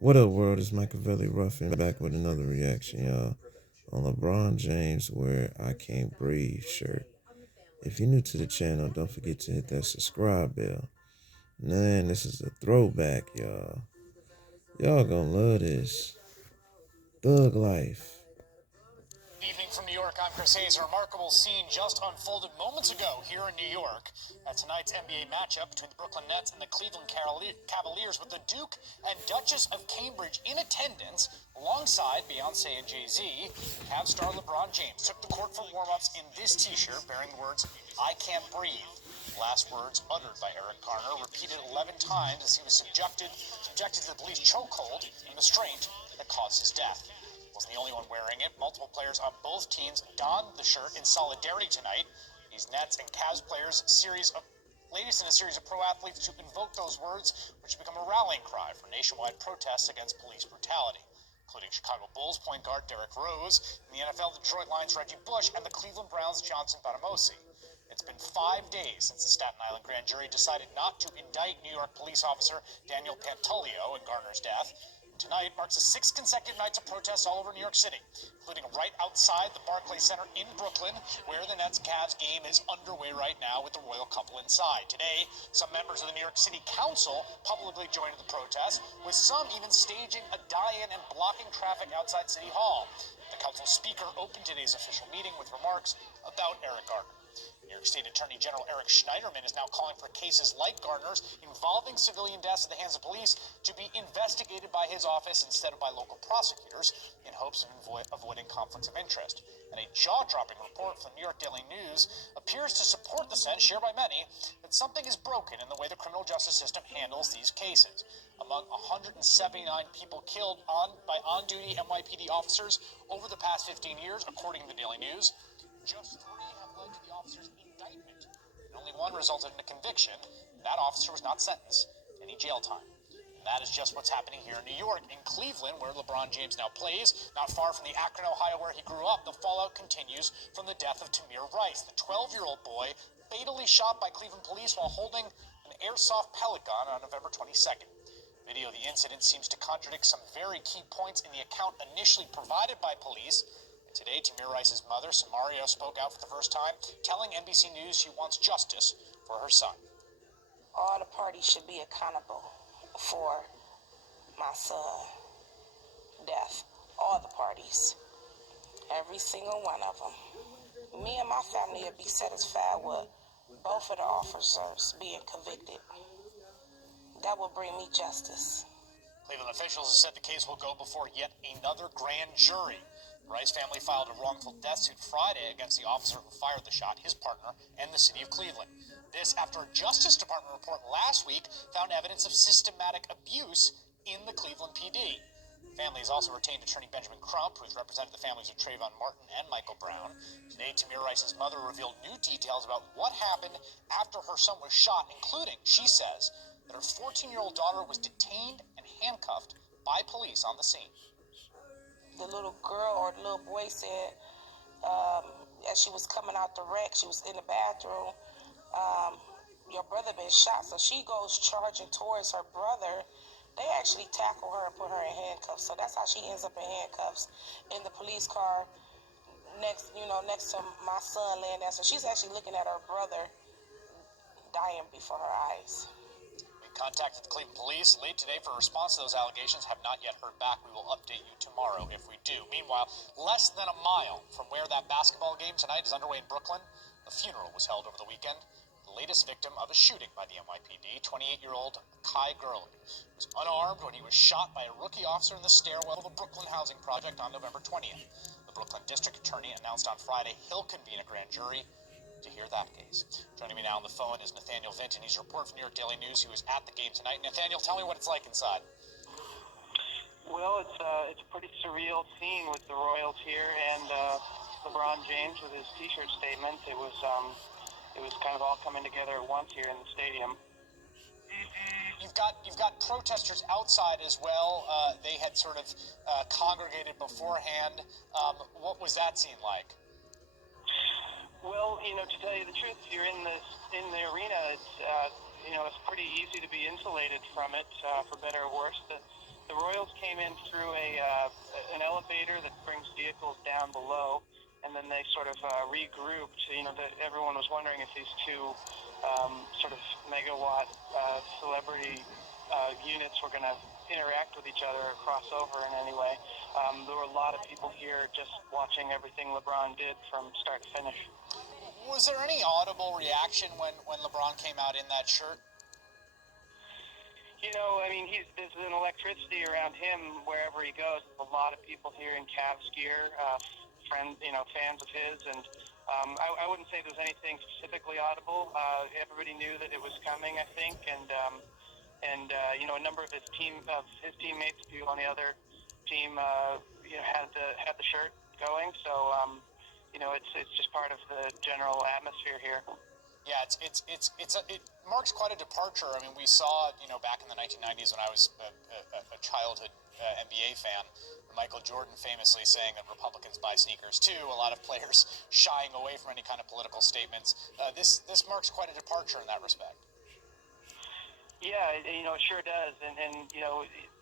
What up, world? It's Machiavelli Ruffin back with another reaction, y'all. On LeBron James wear I Can't Breathe shirt. If you're new to the channel, don't forget to hit that subscribe bell. Man, this is a throwback, y'all. Y'all gonna love this. Thug life. Evening from New York, I'm Chris Hayes. A remarkable scene just unfolded moments ago here in New York at tonight's NBA matchup between the Brooklyn Nets and the Cleveland Cavaliers, with the Duke and Duchess of Cambridge in attendance alongside Beyonce and Jay-Z. Cavs star LeBron James took the court for warm-ups in this t-shirt bearing the words, "I can't breathe." Last words uttered by Eric Garner, repeated 11 times as he was subjected to the police chokehold and restraint that caused his death. Wasn't the only one wearing it. Multiple players on both teams donned the shirt in solidarity tonight. These Nets and Cavs players, latest in a series of pro athletes to invoke those words, which become a rallying cry for nationwide protests against police brutality, including Chicago Bulls point guard Derrick Rose, in the NFL Detroit Lions Reggie Bush, and the Cleveland Browns Johnson Batamosi. It's been 5 days since the Staten Island grand jury decided not to indict New York police officer Daniel Pantaleo in Garner's death. Tonight marks the 6th consecutive nights of protests all over New York City, including right outside the Barclays Center in Brooklyn, where the Nets-Cavs game is underway right now with the royal couple inside. Today, some members of the New York City Council publicly joined the protest, with some even staging a die-in and blocking traffic outside City Hall. The council speaker opened today's official meeting with remarks about Eric Garner. New York State Attorney General Eric Schneiderman is now calling for cases like Garner's involving civilian deaths at the hands of police to be investigated by his office instead of by local prosecutors, in hopes of avoiding conflicts of interest. And a jaw-dropping report from the New York Daily News appears to support the sense shared by many that something is broken in the way the criminal justice system handles these cases. Among 179 people killed by on-duty NYPD officers over the past 15 years, according to the Daily News, just 3 have led to the officer's indictment, and only one resulted in a conviction. That officer was not sentenced to any jail time. And that is just what's happening here in New York. In Cleveland, where LeBron James now plays, not far from the Akron, Ohio, where he grew up, the fallout continues from the death of Tamir Rice, the 12-year-old boy fatally shot by Cleveland police while holding an airsoft pellet gun on November 22nd. Video of the incident seems to contradict some very key points in the account initially provided by police. And today, Tamir Rice's mother, Samario, spoke out for the first time, telling NBC News she wants justice for her son. All the parties should be accountable for my son' death. All the parties. Every single one of them. Me and my family would be satisfied with both of the officers being convicted. That will bring me justice. Cleveland officials have said the case will go before yet another grand jury. The Rice family filed a wrongful death suit Friday against the officer who fired the shot, his partner, and the city of Cleveland. This after a Justice Department report last week found evidence of systematic abuse in the Cleveland PD. The family has also retained attorney Benjamin Crump, who has represented the families of Trayvon Martin and Michael Brown. Today, Tamir Rice's mother revealed new details about what happened after her son was shot, including, she says, that her 14-year-old daughter was detained and handcuffed by police on the scene. The little girl or the little boy said, as she was coming out the wreck, she was in the bathroom, your brother been shot. So she goes charging towards her brother. They actually tackle her and put her in handcuffs. So that's how she ends up in handcuffs in the police car next to my son laying there. So she's actually looking at her brother dying before her eyes. We contacted the Cleveland police late today for a response to those allegations. Have not yet heard back. We will update you tomorrow if we do. Meanwhile, less than a mile from where that basketball game tonight is underway in Brooklyn, a funeral was held over the weekend. The latest victim of a shooting by the NYPD, 28-year-old Kai Gurley, was unarmed when he was shot by a rookie officer in the stairwell of a Brooklyn housing project on November 20th. The Brooklyn district attorney announced on Friday he'll convene a grand jury to hear that case. Joining me now on the phone is Nathaniel Vinton. He's a reporter from New York Daily News who was at the game tonight. Nathaniel, tell me what it's like inside. Well, it's a pretty surreal scene with the Royals here and LeBron James with his T-shirt statement. It was kind of all coming together at once here in the stadium. You've got protesters outside as well. They had sort of congregated beforehand. What was that scene like? Well, to tell you the truth, if you're in the arena, it's pretty easy to be insulated from it, for better or worse. The The Royals came in through an elevator that brings vehicles down below, and then they sort of regrouped. Everyone was wondering if these two sort of megawatt celebrity units were going to interact with each other or cross over in any way. There were a lot of people here just watching everything LeBron did from start to finish. Was there any audible reaction when LeBron came out in that shirt? There's an electricity around him wherever he goes. There's a lot of people here in Cavs gear, fans of his, and I wouldn't say there's anything specifically audible. Everybody knew that it was coming, I think, and a number of his teammates, people on the other team, had the shirt going. So, it's just part of the general atmosphere here. Yeah, it marks quite a departure. I mean, we saw, back in the 1990s when I was a childhood NBA fan, Michael Jordan famously saying that Republicans buy sneakers too. A lot of players shying away from any kind of political statements. This marks quite a departure in that respect. Yeah, it sure does. And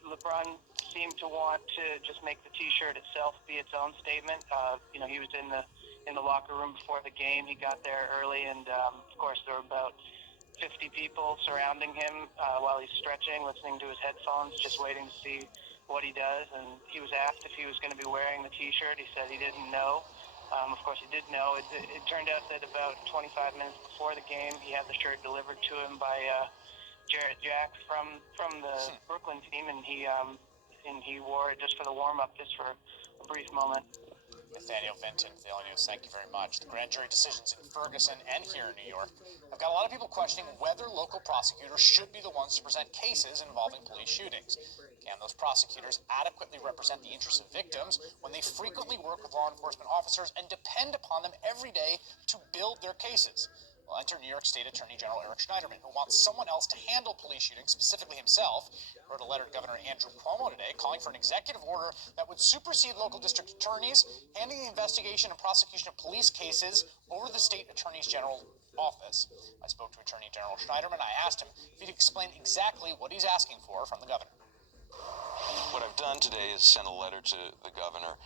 LeBron seemed to want to just make the T-shirt itself be its own statement. He was in the locker room before the game. He got there early, and of course there were about 50 people surrounding him while he's stretching, listening to his headphones, just waiting to see what he does. And he was asked if he was going to be wearing the T-shirt. He said he didn't know. Of course, he did know. It turned out that about 25 minutes before the game, he had the shirt delivered to him by Jarrett Jack from the Brooklyn team, and he wore it just for the warm-up, just for a brief moment. Nathaniel Vinton, Daily News, thank you very much. The grand jury decisions in Ferguson and here in New York have got a lot of people questioning whether local prosecutors should be the ones to present cases involving police shootings. Can those prosecutors adequately represent the interests of victims when they frequently work with law enforcement officers and depend upon them every day to build their cases? Well, enter New York State Attorney General Eric Schneiderman, who wants someone else to handle police shootings, specifically himself. He wrote a letter to Governor Andrew Cuomo today calling for an executive order that would supersede local district attorneys, handing the investigation and prosecution of police cases over the State Attorney General's office. I spoke to Attorney General Schneiderman. I asked him if he'd explain exactly what he's asking for from the governor. What I've done today is send a letter to the governor,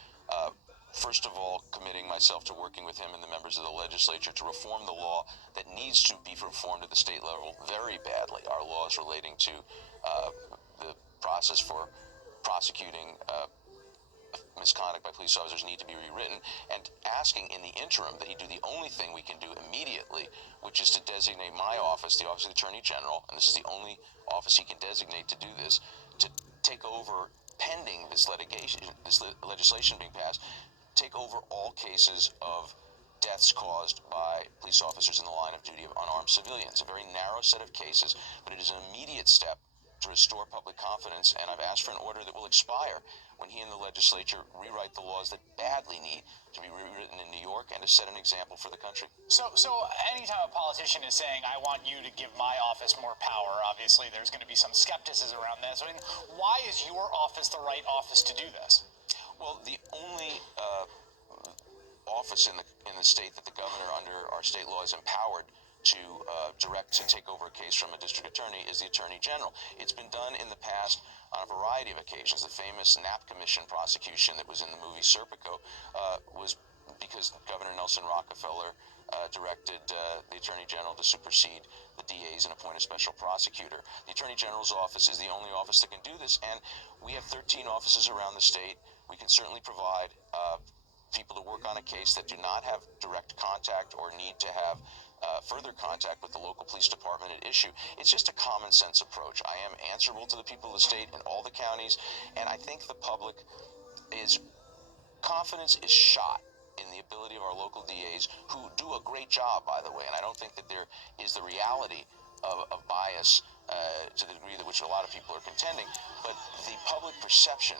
first of all, committing myself to working with him and the members of the legislature to reform the law that needs to be reformed at the state level very badly. Our laws relating to the process for prosecuting misconduct by police officers need to be rewritten, and asking in the interim that he do the only thing we can do immediately, which is to designate my office, the Office of the Attorney General, and this is the only office he can designate to do this, to take over, pending this legislation being passed, take over all cases of deaths caused by police officers in the line of duty of unarmed civilians. A very narrow set of cases, but it is an immediate step to restore public confidence, and I've asked for an order that will expire when he and the legislature rewrite the laws that badly need to be rewritten in New York and to set an example for the country. So anytime a politician is saying, I want you to give my office more power, obviously there's going to be some skepticism around this. I mean, why is your office the right office to do this? Well, the only office in the state that the governor under our state law is empowered to direct to take over a case from a district attorney is the Attorney General. It's been done in the past on a variety of occasions. The famous Knapp Commission prosecution that was in the movie Serpico was because Governor Nelson Rockefeller directed the Attorney General to supersede the DAs and appoint a special prosecutor. The Attorney General's office is the only office that can do this, and we have 13 offices around the state. We can certainly provide people to work on a case that do not have direct contact or need to have further contact with the local police department at issue. It's just a common sense approach. I am answerable to the people of the state in all the counties, and I think the public confidence is shot in the ability of our local DAs, who do a great job, by the way, and I don't think that there is the reality of bias to the degree that which a lot of people are contending, but the public perception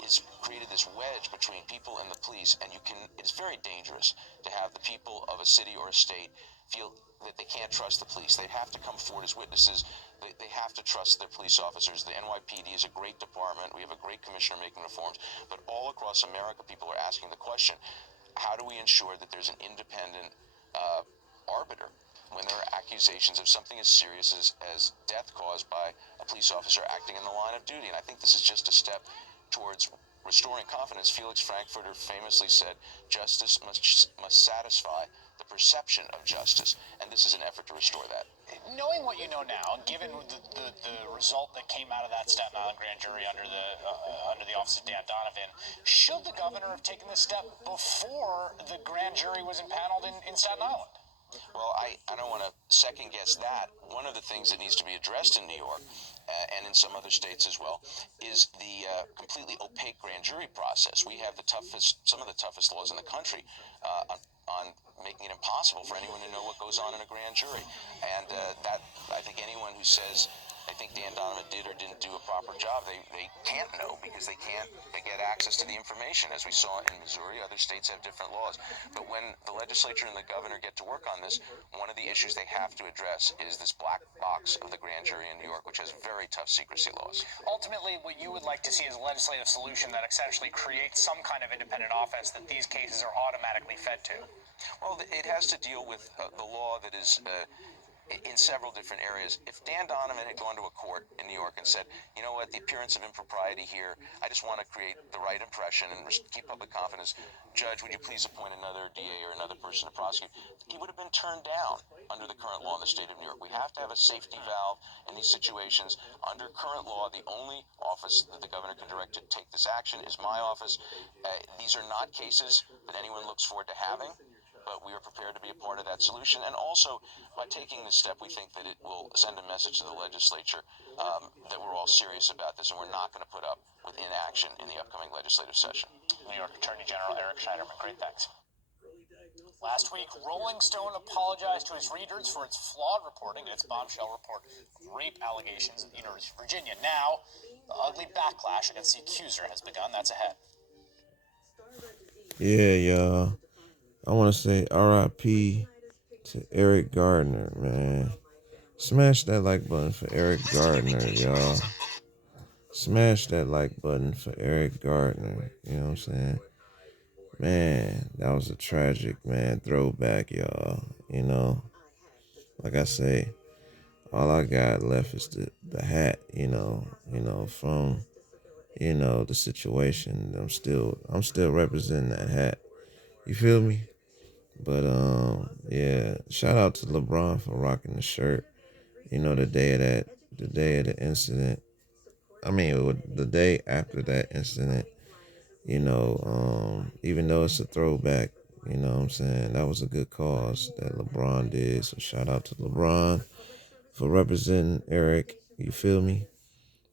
has created this wedge between people and the police, and it's very dangerous to have the people of a city or a state feel that they can't trust the police. They have to come forward as witnesses. They have to trust their police officers. The NYPD is a great department. We have a great commissioner making reforms. But all across America, people are asking the question, how do we ensure that there's an independent arbiter? when there are accusations of something as serious as death caused by a police officer acting in the line of duty. And I think this is just a step towards restoring confidence. Felix Frankfurter famously said, justice must satisfy the perception of justice, and this is an effort to restore that. Knowing what you know now, given the result that came out of that Staten Island grand jury under the office of Dan Donovan, should the governor have taken this step before the grand jury was impaneled in Staten Island? Well, I don't want to second guess that. One of the things that needs to be addressed in New York and in some other states as well is the completely opaque grand jury process. We have some of the toughest laws in the country on making it impossible for anyone to know what goes on in a grand jury. And that, I think anyone who says I think Dan Donovan did or didn't do a proper job, they can't know because they get access to the information. As we saw in Missouri, other states have different laws. But when the legislature and the governor get to work on this, one of the issues they have to address is this black box of the grand jury in New York, which has very tough secrecy laws. Ultimately, what you would like to see is a legislative solution that essentially creates some kind of independent office that these cases are automatically fed to. Well, it has to deal with the law that is in several different areas. If Dan Donovan had gone to a court in New York and said, you know what, the appearance of impropriety here, I just want to create the right impression and keep public confidence, Judge, would you please appoint another DA or another person to prosecute? He would have been turned down under the current law in the state of New York. We have to have a safety valve in these situations. Under current law, the only office that the governor can direct to take this action is my office. These are not cases that anyone looks forward to having, but we are prepared to be a part of that solution. And also, by taking this step, we think that it will send a message to the legislature that we're all serious about this, and we're not going to put up with inaction in the upcoming legislative session. New York Attorney General Eric Schneiderman, great thanks. Last week, Rolling Stone apologized to its readers for its flawed reporting and its bombshell report of rape allegations at the University of Virginia. Now, the ugly backlash against the accuser has begun. That's ahead. Yeah, y'all. I want to say RIP to Eric Gardner, man. Smash that like button for Eric Gardner, y'all. Smash that like button for Eric Gardner. You know what I'm saying? Man, that was a tragic, man, throwback, y'all. You know, like I say, all I got left is the hat, from, the situation. I'm still representing that hat. You feel me? But yeah, shout out to LeBron for rocking the shirt. The day of the incident. I mean, the day after that incident. Even though it's a throwback, you know what I'm saying, that was a good cause that LeBron did. So shout out to LeBron for representing Eric. You feel me?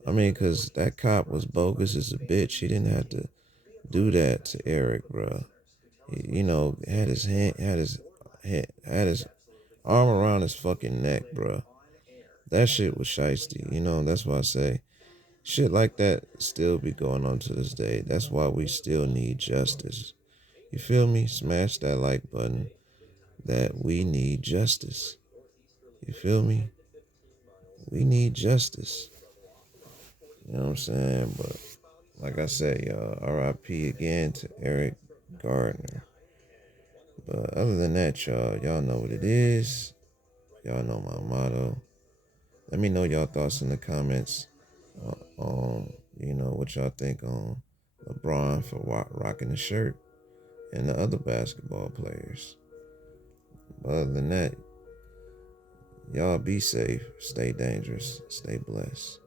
I mean, because that cop was bogus as a bitch. He didn't have to do that to Eric, bro. Had his arm around his fucking neck, bro. That shit was shiesty. That's why I say shit like that still be going on to this day. That's why we still need justice. You feel me? Smash that like button. That we need justice. You feel me? We need justice. You know what I'm saying? But like I said, y'all, RIP again to Eric Gardner. But other than that, y'all know what it is. Y'all know my motto. Let me know y'all thoughts in the comments on, what y'all think on LeBron for rocking the shirt and the other basketball players. But other than that, y'all be safe, stay dangerous, stay blessed.